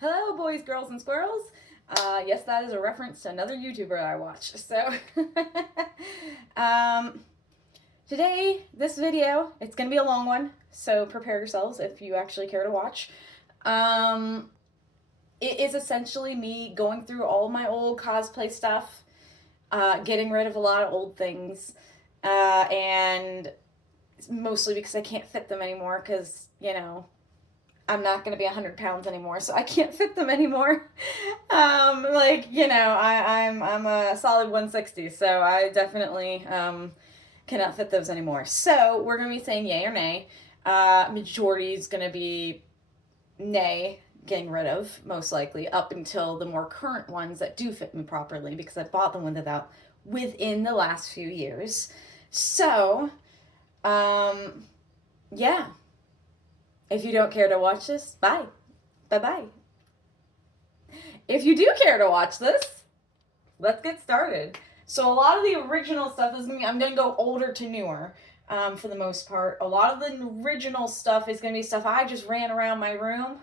Hello, boys, girls, and squirrels. Yes, that is a reference to another YouTuber I watch. So, um, today, this video, it's going to be a long one, so prepare yourselves if you actually care to watch. It is essentially me going through all my old cosplay stuff, getting rid of a lot of old things, and mostly because I can't fit them anymore because, I'm not going to be 100 pounds anymore, so I can't fit them anymore. I'm a solid 160, so I definitely cannot fit those anymore. So we're going to be saying yay or nay. Majority is going to be nay, getting rid of, most likely, up until the more current ones that do fit me properly, because I bought them within the last few years. So, yeah. If you don't care to watch this, bye. Bye-bye. If you do care to watch this, let's get started. So a lot of the original stuff is I'm going to go older to newer for the most part. A lot of the original stuff is going to be stuff I just ran around my room.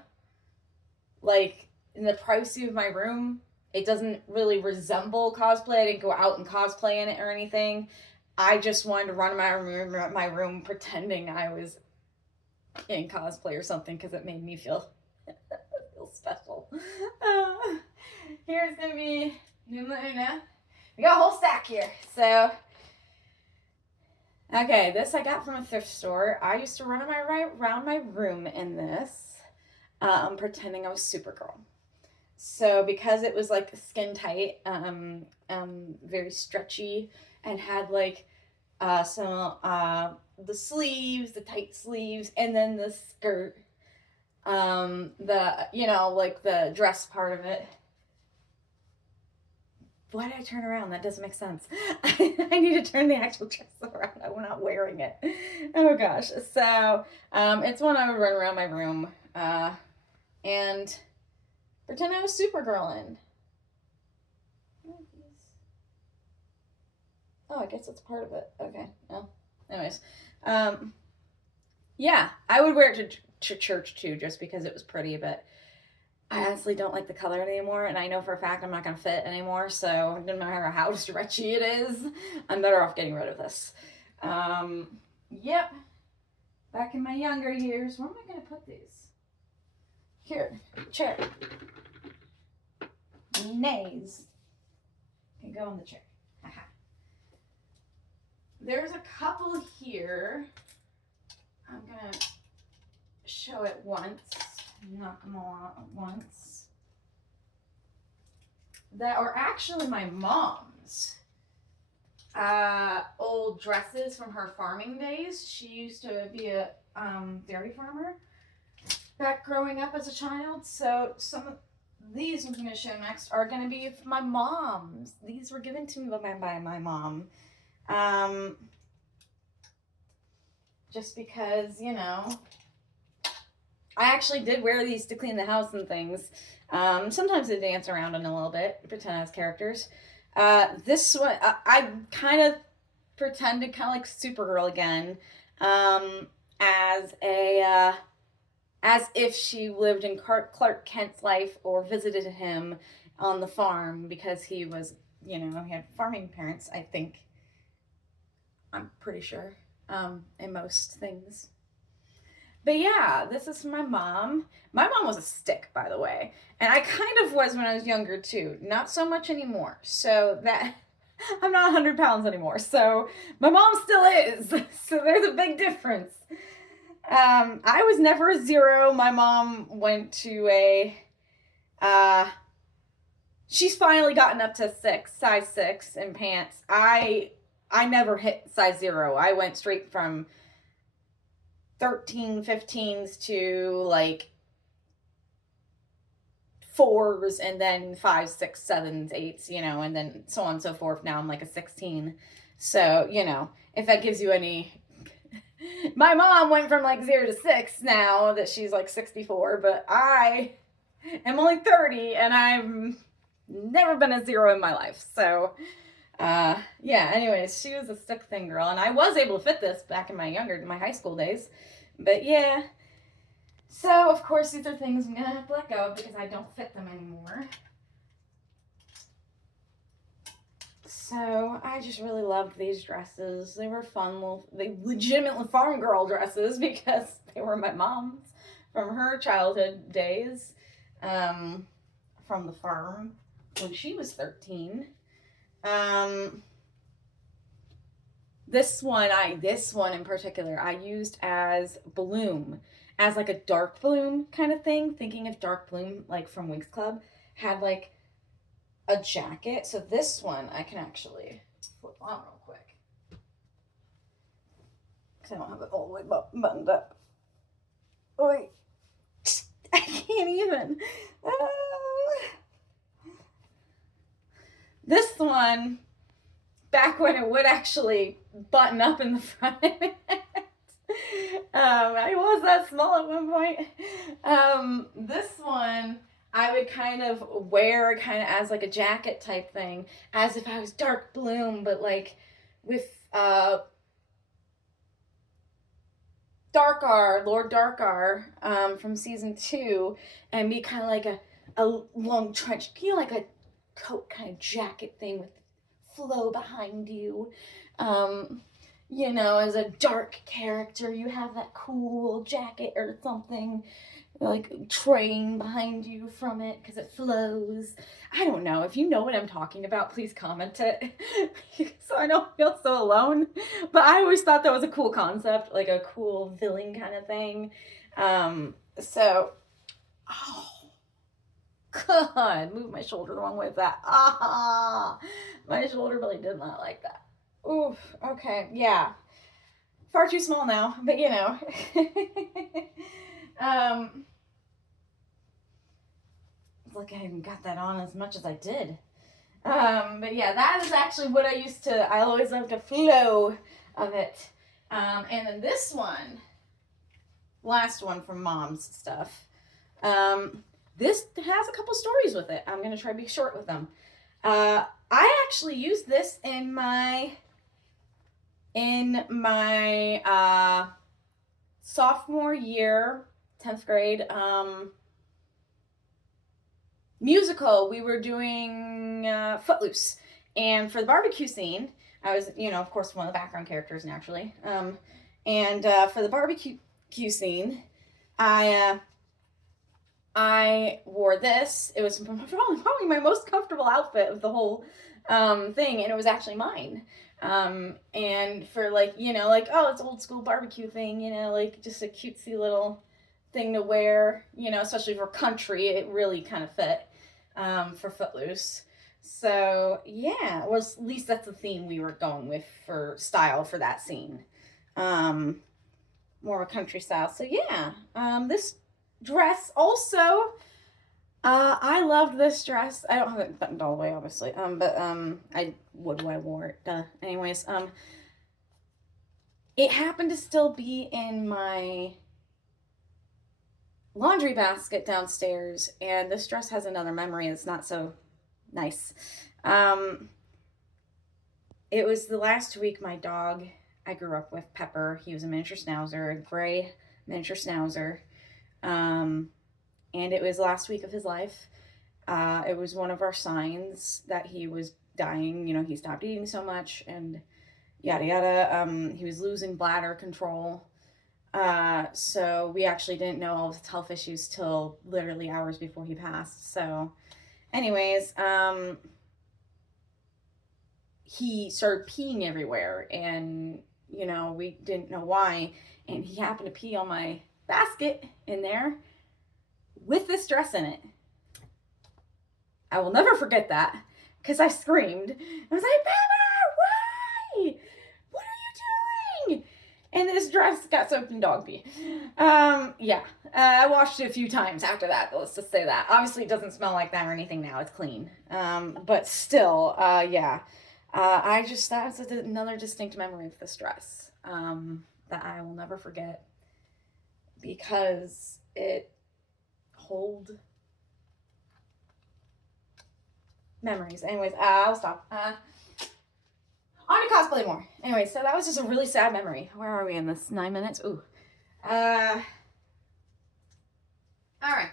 Like, in the privacy of my room, it doesn't really resemble cosplay. I didn't go out and cosplay in it or anything. I just wanted to run around my room pretending I was in cosplay or something because it made me feel special. Here's gonna be Numa Una. We got a whole stack here. So, okay, this I got from a thrift store. I used to run around my room in this, pretending I was Supergirl. So because it was like skin tight, very stretchy, and had like the sleeves, the tight sleeves, and then the skirt, the dress part of it. Why did I turn around? That doesn't make sense. I need to turn the actual dress around. I'm not wearing it. Oh gosh. So, it's one I would run around my room, and pretend I was Supergirl in. Oh, I guess it's part of it. Okay. Well, anyways. Yeah, I would wear it to church too, just because it was pretty, but I honestly don't like the color anymore, and I know for a fact I'm not going to fit anymore, so no matter how stretchy it is, I'm better off getting rid of this. Yep. Back in my younger years, where am I going to put these? Here, chair. Nays. Can go in the chair. Aha. There's a couple here. I'm going to show it once. Knock them all out at once. That are actually my mom's old dresses from her farming days. She used to be a dairy farmer back growing up as a child. So some of these I'm going to show next are going to be my mom's. These were given to me by my mom. Just because, I actually did wear these to clean the house and things. Sometimes I dance around in a little bit, pretend as characters. This one, I kind of pretended kind of like Supergirl again, as if she lived in Clark Kent's life or visited him on the farm because he was, he had farming parents, I think. I'm pretty sure, in most things. But yeah, this is my mom. My mom was a stick, by the way. And I kind of was when I was younger, too. Not so much anymore. So that, I'm not 100 pounds anymore. So my mom still is. So there's a big difference. I was never a zero. My mom went to she's finally gotten up to size 6 in pants. I never hit size 0. I went straight from 13, 15s to like 4s and then 5s, 6s, 7s, 8s, and then so on and so forth. Now I'm like a 16. So, if that gives you any. My mom went from like 0 to 6 now that she's like 64, but I am only 30 and I've never been a 0 in my life. So, yeah, anyways, she was a stick thin girl, and I was able to fit this back in my high school days. But yeah, So, of course, these are things I'm going to have to let go of because I don't fit them anymore. So, I just really loved these dresses. They were fun, they legitimately farm girl dresses because they were my mom's from her childhood days, from the farm when she was 13. This one in particular, I used as Bloom, as like a dark Bloom kind of thing, thinking if Dark Bloom, like from Winx Club, had like a jacket. So this one I can actually flip on real quick because I don't have it all the way buttoned up. Oh, wait. I can't even. This one, back when it would actually button up in the front. I was that small at one point. This one I would kind of wear kind of as like a jacket type thing, as if I was Dark Bloom, but like with Lord Darkar, from season 2, and be kind of like a long trench, like a coat kind of jacket thing with flow behind you. As a dark character, you have that cool jacket or something, like train behind you from it because it flows. I don't know. If you know what I'm talking about, please comment it so I don't feel so alone. But I always thought that was a cool concept, like a cool villain kind of thing. Oh, God, move my shoulder the wrong way with that. My shoulder really did not like that. Oof, okay, yeah. Far too small now, but look, I even got that on as much as I did. But yeah, that is actually what I always loved the flow of it. And then this one, last one from Mom's stuff. This has a couple stories with it. I'm going to try to be short with them. I actually used this in my sophomore year, 10th grade, musical. We were doing Footloose. And for the barbecue scene, I was, of course, one of the background characters, naturally. And for the barbecue scene, I wore this. It was probably my most comfortable outfit of the whole thing, and it was actually mine. And for oh, it's old school barbecue thing, like just a cutesy little thing to wear, especially for country, it really kind of fit for Footloose. So yeah, well, at least that's the theme we were going with for style for that scene. More of a country style. So yeah, this dress also, I loved this dress. I don't have it buttoned all the way, obviously. But I wore it. Anyways, it happened to still be in my laundry basket downstairs, and this dress has another memory that's not so nice. It was the last week my dog I grew up with, Pepper, he was a miniature schnauzer, a gray miniature schnauzer. And it was last week of his life. It was one of our signs that he was dying. He stopped eating so much and yada yada. He was losing bladder control. So we actually didn't know all of his health issues till literally hours before he passed. So anyways, he started peeing everywhere, and we didn't know why, and he happened to pee on my basket in there with this dress in it. I will never forget that because I screamed. I was like, Pepper, why? What are you doing? And this dress got soaked in dog pee. Yeah, I washed it a few times after that. Let's just say that. Obviously, it doesn't smell like that or anything now. It's clean. But still, yeah. That was another distinct memory of this dress that I will never forget because it hold memories. Anyways, I'll stop. On to cosplay more. Anyway, so that was just a really sad memory. Where are we in this? 9 minutes? Ooh. All right.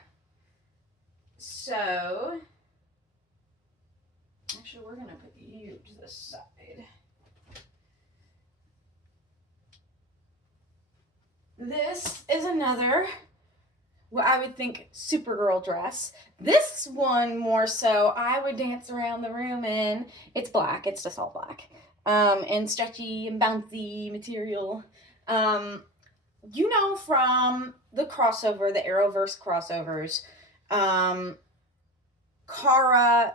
So, actually, we're going to put you to the side. This is another, what I would think, Supergirl dress. This one, more so, I would dance around the room in. It's black. It's just all black. And stretchy and bouncy material. You know, from the crossover, the Arrowverse crossovers, Kara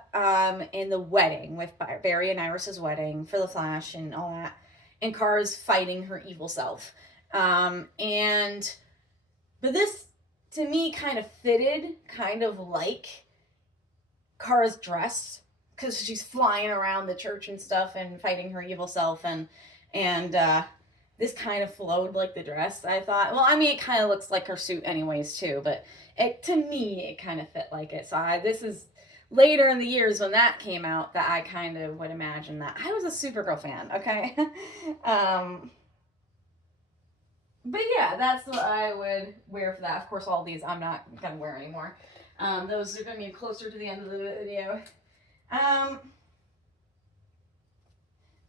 in the wedding with Barry and Iris's wedding for the Flash and all that, and Kara's fighting her evil self. But this to me kind of fitted, kind of like Kara's dress, because she's flying around the church and stuff and fighting her evil self, and this kind of flowed like the dress, I thought. Well, I mean, it kind of looks like her suit anyways, too, but to me, it kind of fit like it. So this is later in the years when that came out that I kind of would imagine that. I was a Supergirl fan, okay? But yeah, that's what I would wear for that. Of course, all these I'm not going to wear anymore. Those are going to be closer to the end of the video.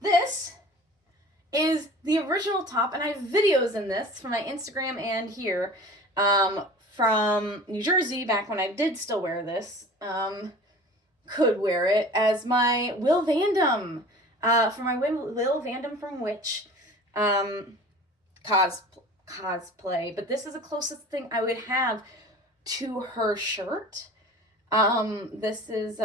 This is the original top, and I have videos in this from my Instagram and here, from New Jersey, back when I did still wear this, could wear it as my Will Vandam, for my Will Vandam from Witch, cosplay, but this is the closest thing I would have to her shirt. This is,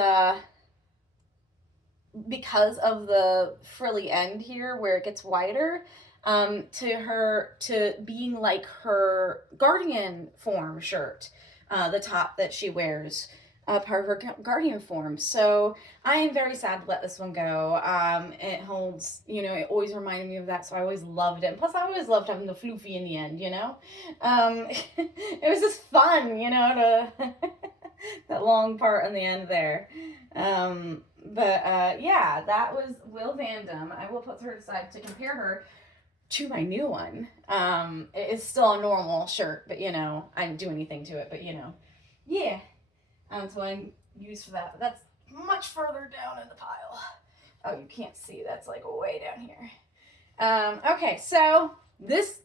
because of the frilly end here where it gets wider, to being like her Guardian form shirt, the top that she wears, part of her Guardian form. So I am very sad to let this one go. It holds, it always reminded me of that, so I always loved it. And plus, I always loved having the floofy in the end, It was just fun, to that long part in the end there. Yeah, that was Will Vandam. I will put her aside to compare her to my new one. It is still a normal shirt, but I didn't do anything to it, but yeah. So I use for that, but that's much further down in the pile. Oh, you can't see, that's like way down here. Okay, so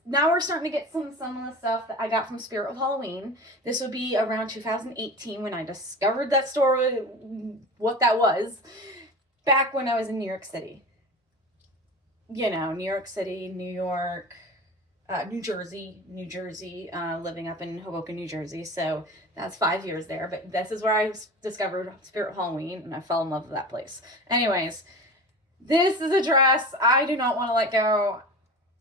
now we're starting to get some of the stuff that I got from Spirit of Halloween. This would be around 2018 when I discovered that store, what that was, back when I was in New York City. New York City, New York, New Jersey, living up in Hoboken, New Jersey. So that's 5 years there. But this is where I discovered Spirit of Halloween, and I fell in love with that place. Anyways, this is a dress I do not want to let go,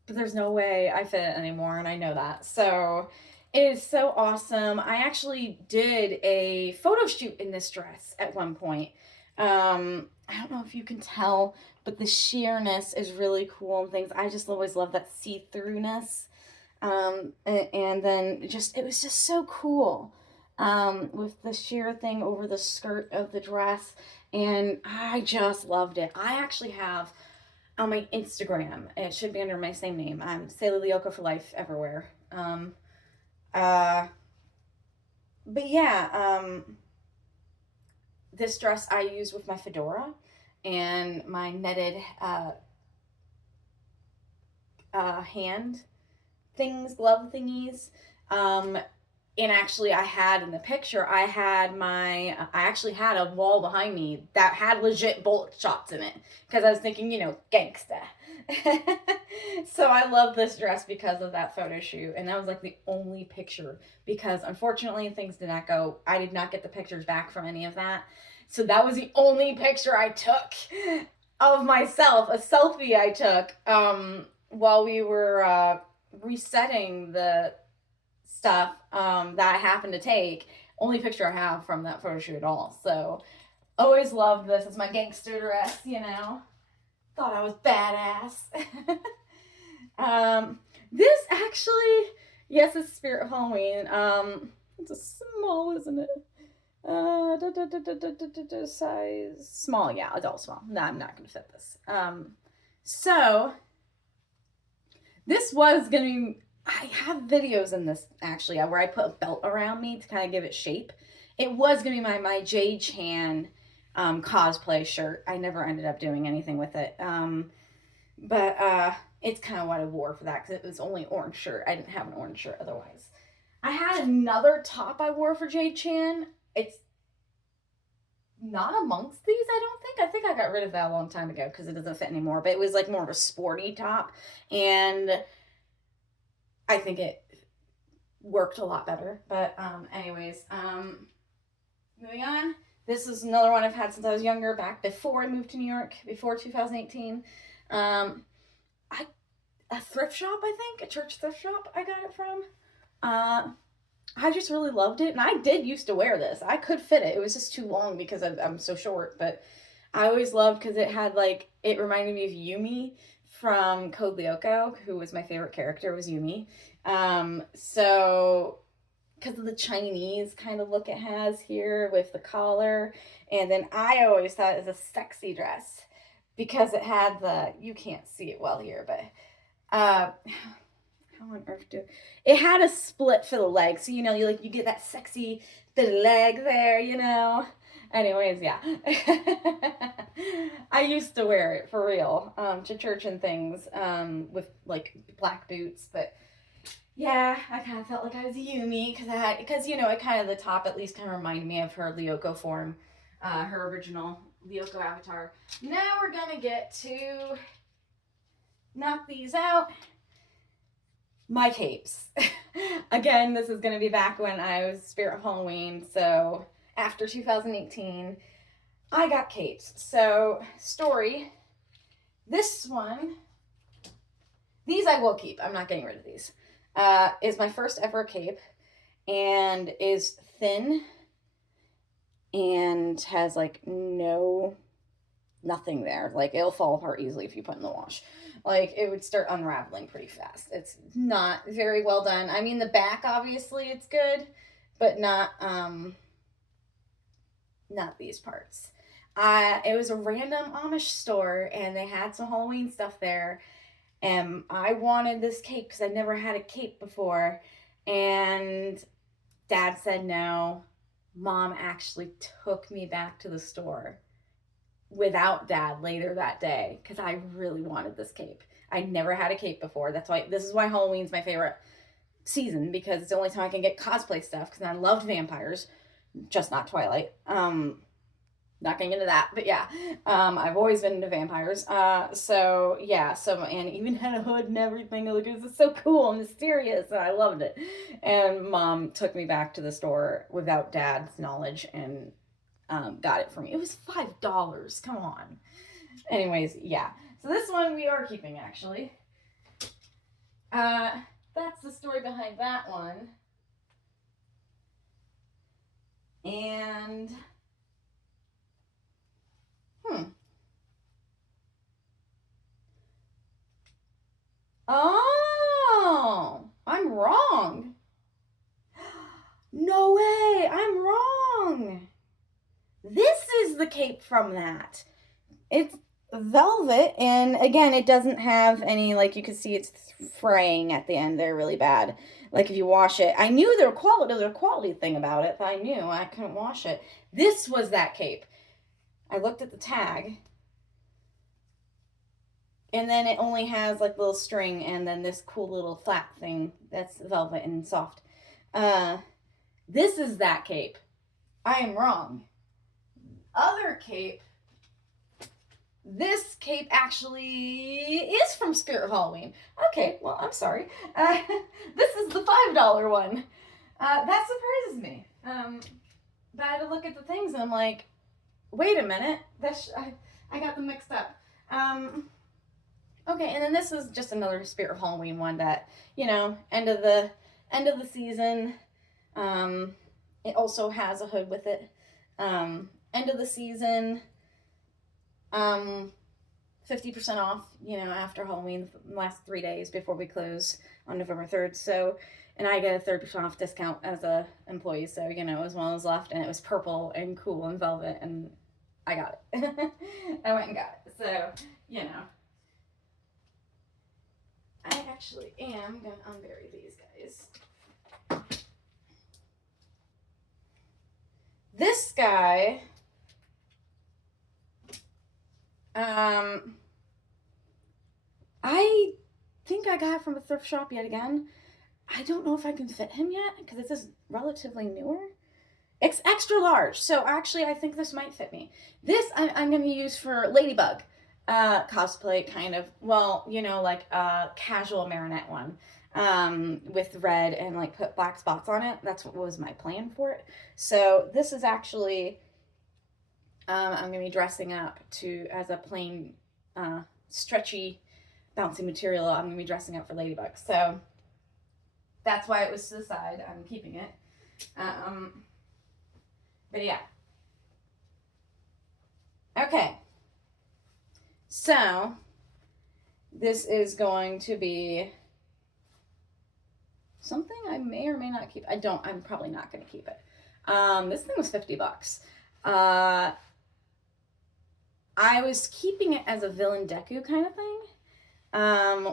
but there's no way I fit it anymore, and I know that. So it is so awesome. I actually did a photo shoot in this dress at one point. I don't know if you can tell, but the sheerness is really cool and things. I just always love that see-throughness. And then it was just so cool. With the sheer thing over the skirt of the dress. And I just loved it. I actually have on my Instagram, it should be under my same name. I'm Sailor Leoka for life everywhere. But yeah, this dress I use with my fedora and my netted hand things, glove thingies. And actually I had in the picture, I actually had a wall behind me that had legit bullet shots in it. Because I was thinking, gangsta. So I love this dress because of that photo shoot. And that was like the only picture. Because unfortunately things did not go, I did not get the pictures back from any of that. So that was the only picture I took of myself. A selfie I took while we were resetting the stuff that I happened to take. Only picture I have from that photo shoot at all. So always loved this. It's my gangster dress, Thought I was badass. This actually, yes, it's Spirit of Halloween. It's a small, isn't it? Size small, yeah, adult small. No, I'm not gonna fit this. So this was gonna be, I have videos in this actually where I put a belt around me to kind of give it shape. It was gonna be my Jade Chan cosplay shirt. I never ended up doing anything with it. But it's kind of what I wore for that because it was only orange shirt. I didn't have an orange shirt otherwise. I had another top I wore for Jade Chan. It's not amongst these, I don't think. I think I got rid of that a long time ago because it doesn't fit anymore. But it was like more of a sporty top. And I think it worked a lot better. But anyways, moving on. This is another one I've had since I was younger, back before I moved to New York, before 2018. A thrift shop, I think, a church thrift shop I got it from. I just really loved it, and I did used to wear this. I could fit it. It was just too long because I'm so short, but I always loved because it had like, it reminded me of Yumi from Code Lyoko, who was my favorite character, was Yumi. So because of the Chinese kind of look it has here with the collar, and then I always thought it was a sexy dress because it had the, you can't see it well here, but how on earth do it had a split for the leg, so you know you get that sexy bit of leg there, you know. Anyways, yeah. I used to wear it for real to church and things with like black boots, but yeah, I kind of felt like I was a Yumi because you know, it kind of, the top at least kind of reminded me of her Lyoko form, her original Lyoko avatar. Now we're gonna get to knock these out. My capes. Again, this is going to be back when I was Spirit of Halloween, so after 2018, I got capes. So, story, this one, these I will keep. I'm not getting rid of these. Is my first ever cape and is thin and has like nothing there. Like, it'll fall apart easily if you put it in the wash. Like, it would start unraveling pretty fast. It's not very well done. I mean, the back, obviously, it's good, but not these parts. It was a random Amish store, and they had some Halloween stuff there, and I wanted this cape because I never had a cape before, and Dad said no. Mom actually took me back to the store without Dad later that day because I really wanted this cape. I never had a cape before. This is why Halloween's my favorite season, because it's the only time I can get cosplay stuff, because I loved vampires, just not Twilight. Not getting into that, but yeah, I've always been into vampires. So yeah, and even had a hood and everything. Like, it was so cool and mysterious, and I loved it. And Mom took me back to the store without Dad's knowledge and got it for me. It was $5. Come on. Anyways, yeah. So this one we are keeping, actually. That's the story behind that one. And oh, I'm wrong. No way, I'm wrong. This is the cape from that. It's velvet, and again, it doesn't have any, like, you can see it's fraying at the end. They're really bad. Like, if you wash it, I knew there was a quality thing about it, but I knew I couldn't wash it. This was that cape. I looked at the tag, and then it only has like little string and then this cool little flap thing that's velvet and soft. This is that cape. I am wrong. Other cape. This cape actually is from Spirit of Halloween. Okay, well, I'm sorry. This is the $5 one. That surprises me. But I had to look at the things and I'm like, wait a minute. I got them mixed up. Okay, and then this is just another Spirit of Halloween one that, you know, end of the season. It also has a hood with it. End of the season. 50% off, you know, after Halloween, the last 3 days before we close on November 3rd. So, and I get a 30% off discount as a employee. So, you know, it was one of those left, and it was purple and cool and velvet, and I got it. I went and got it. So, you know. I actually am going to unbury these guys. This guy, I think I got from a thrift shop yet again. I don't know if I can fit him yet because this is relatively newer. It's extra large, so actually I think this might fit me. This I'm going to use for Ladybug cosplay, kind of. Well, you know, like a casual Marinette one with red and like put black spots on it. That's what was my plan for it. So this is actually I'm going to be dressing up to as a plain stretchy bouncy material. I'm going to be dressing up for Ladybug. So that's why it was to the side. I'm keeping it. But yeah. Okay. So this is going to be something I may or may not keep. I'm probably not going to keep it. This thing was $50. I was keeping it as a villain deku kind of thing.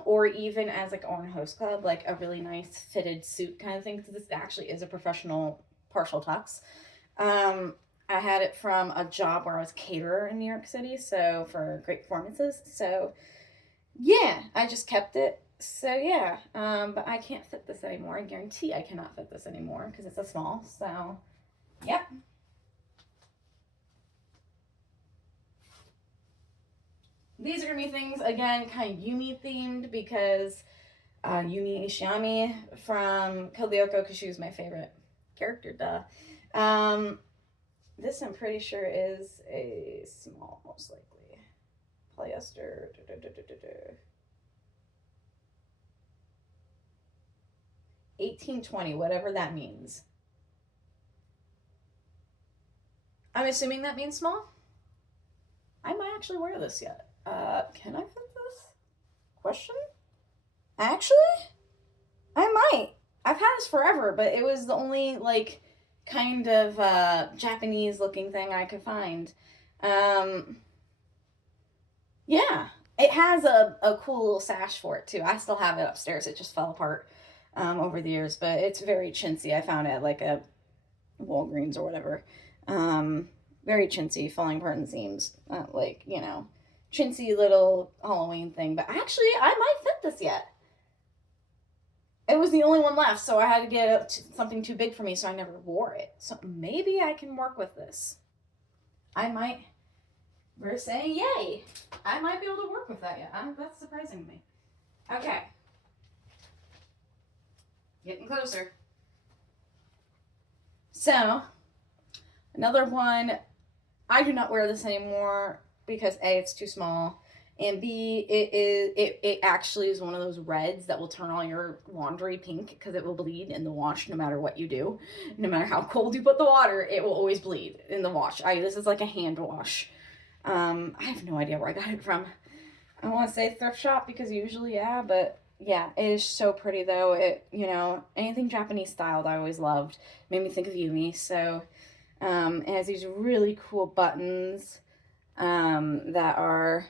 Or even as like Orange Host Club, like a really nice fitted suit kind of thing, because this actually is a professional partial tux. I had it from a job where I was a caterer in New York City, so for great performances. So yeah, I just kept it. So yeah, but I can't fit this anymore. I guarantee I cannot fit this anymore because it's a small. So yep. These are gonna be things again, kind of Yumi themed because Yumi Ishiyami from Code Lyoko, because she was my favorite character. Duh. This I'm pretty sure is a small, most likely. Polyester. 1820, whatever that means. I'm assuming that means small. I might actually wear this yet. Can I fit this? Question? Actually, I might. I've had this forever, but it was the only, like, kind of Japanese looking thing I could find. Yeah, it has a cool little sash for it too. I still have it upstairs. It just fell apart over the years, but it's very chintzy. I found it at like a Walgreens or whatever. Very chintzy, falling apart in seams. Like, you know, chintzy little Halloween thing. But actually, I might fit this yet. It was the only one left, so I had to get something too big for me, so I never wore it. So maybe I can work with this. I might. We're saying yay. I might be able to work with that yet. That's surprising to me. Okay. Getting closer. So, another one. I do not wear this anymore because A, it's too small, and B, it actually is one of those reds that will turn all your laundry pink because it will bleed in the wash no matter what you do. No matter how cold you put the water, it will always bleed in the wash. This is like a hand wash. I have no idea where I got it from. I want to say thrift shop because usually, yeah, but yeah, it is so pretty though. It, you know, anything Japanese styled I always loved. Made me think of Yumi. So it has these really cool buttons that are,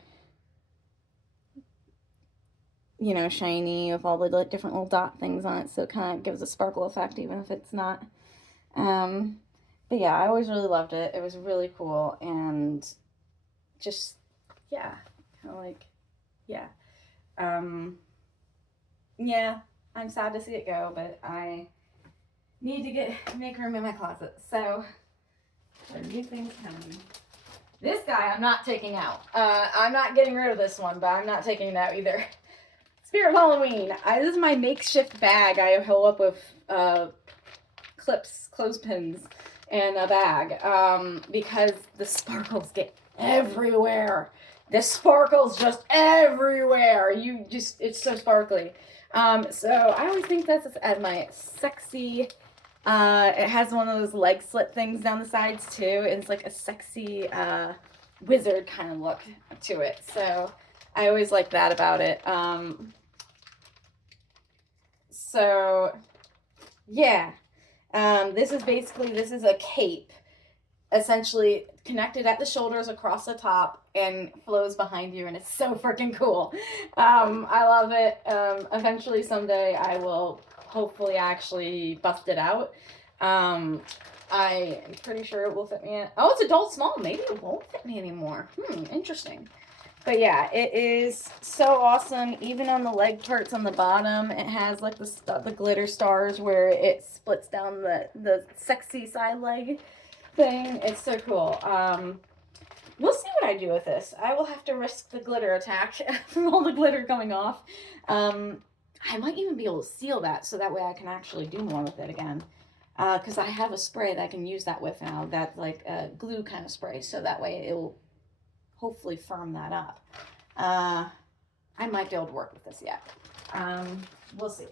you know, shiny with all the different little dot things on it, so it kind of gives a sparkle effect even if it's not. But yeah, I always really loved it. It was really cool, and just, yeah, kind of like, yeah. Yeah, I'm sad to see it go, but I need to make room in my closet, so there are new things coming. This guy I'm not taking out. I'm not getting rid of this one, but I'm not taking it out either. Spirit of Halloween. This is my makeshift bag I fill up with clips, clothespins, and a bag because the sparkles get everywhere. The sparkles just everywhere. It's so sparkly. So I always think that's as my sexy. It has one of those leg slit things down the sides too. And it's like a sexy wizard kind of look to it. So I always like that about it. So yeah, this is a cape essentially connected at the shoulders across the top and flows behind you, and it's so freaking cool. I love it. Eventually someday I will hopefully actually bust it out. I am pretty sure it will fit me in. Oh, it's adult small. Maybe it won't fit me anymore. Interesting. But yeah, it is so awesome. Even on the leg parts on the bottom, it has like the glitter stars where it splits down the sexy side leg thing. It's so cool. We'll see what I do with this. I will have to risk the glitter attack from all the glitter coming off. I might even be able to seal that so that way I can actually do more with it again. Because I have a spray that I can use that with now. That's like a glue kind of spray. So that way it will hopefully firm that up. I might be able to work with this yet. We'll see.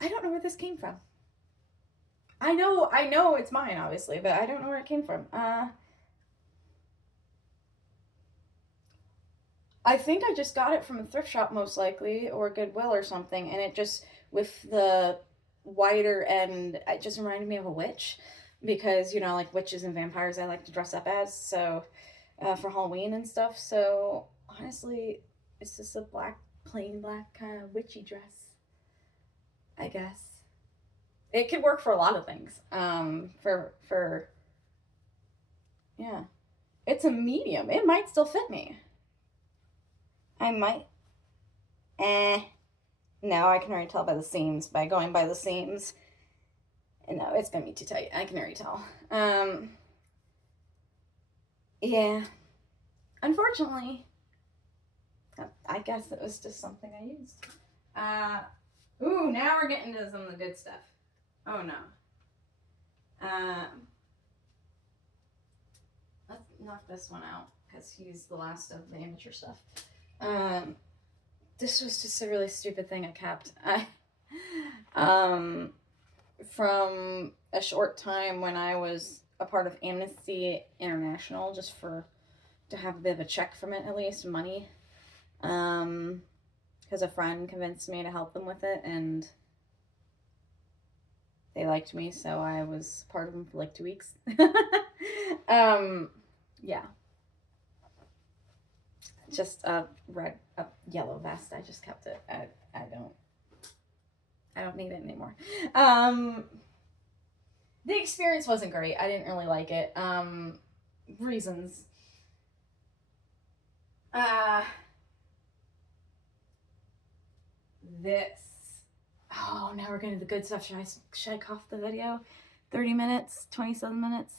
I don't know where this came from. I know it's mine, obviously, but I don't know where it came from. I think I just got it from a thrift shop, most likely, or Goodwill or something, and it just, with the wider end, it just reminded me of a witch, because, you know, like witches and vampires I like to dress up as, so, for Halloween and stuff, so, honestly, it's just a plain black kind of witchy dress, I guess. It could work for a lot of things, yeah. It's a medium. It might still fit me. I might. No, I can already tell by the seams. By going by the seams. No, it's gonna be too tight. I can already tell. Yeah. Unfortunately, I guess it was just something I used. Ooh, now we're getting to some of the good stuff. Oh no. Let's knock this one out because he's the last of the amateur stuff. This was just a really stupid thing I kept. From a short time when I was a part of Amnesty International, just to have a bit of a check from it, at least money. Because a friend convinced me to help them with it, and they liked me, so I was part of them for like 2 weeks. Yeah. Just a yellow vest. I just kept it. I don't need it anymore. The experience wasn't great. I didn't really like it. Reasons. This. Oh, now we're getting to the good stuff. Should I cough the video? 30 minutes? 27 minutes?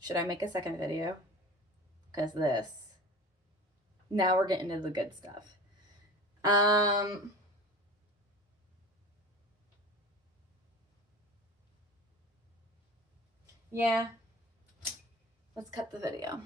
Should I make a second video? Because this. Now we're getting to the good stuff. Yeah. Let's cut the video.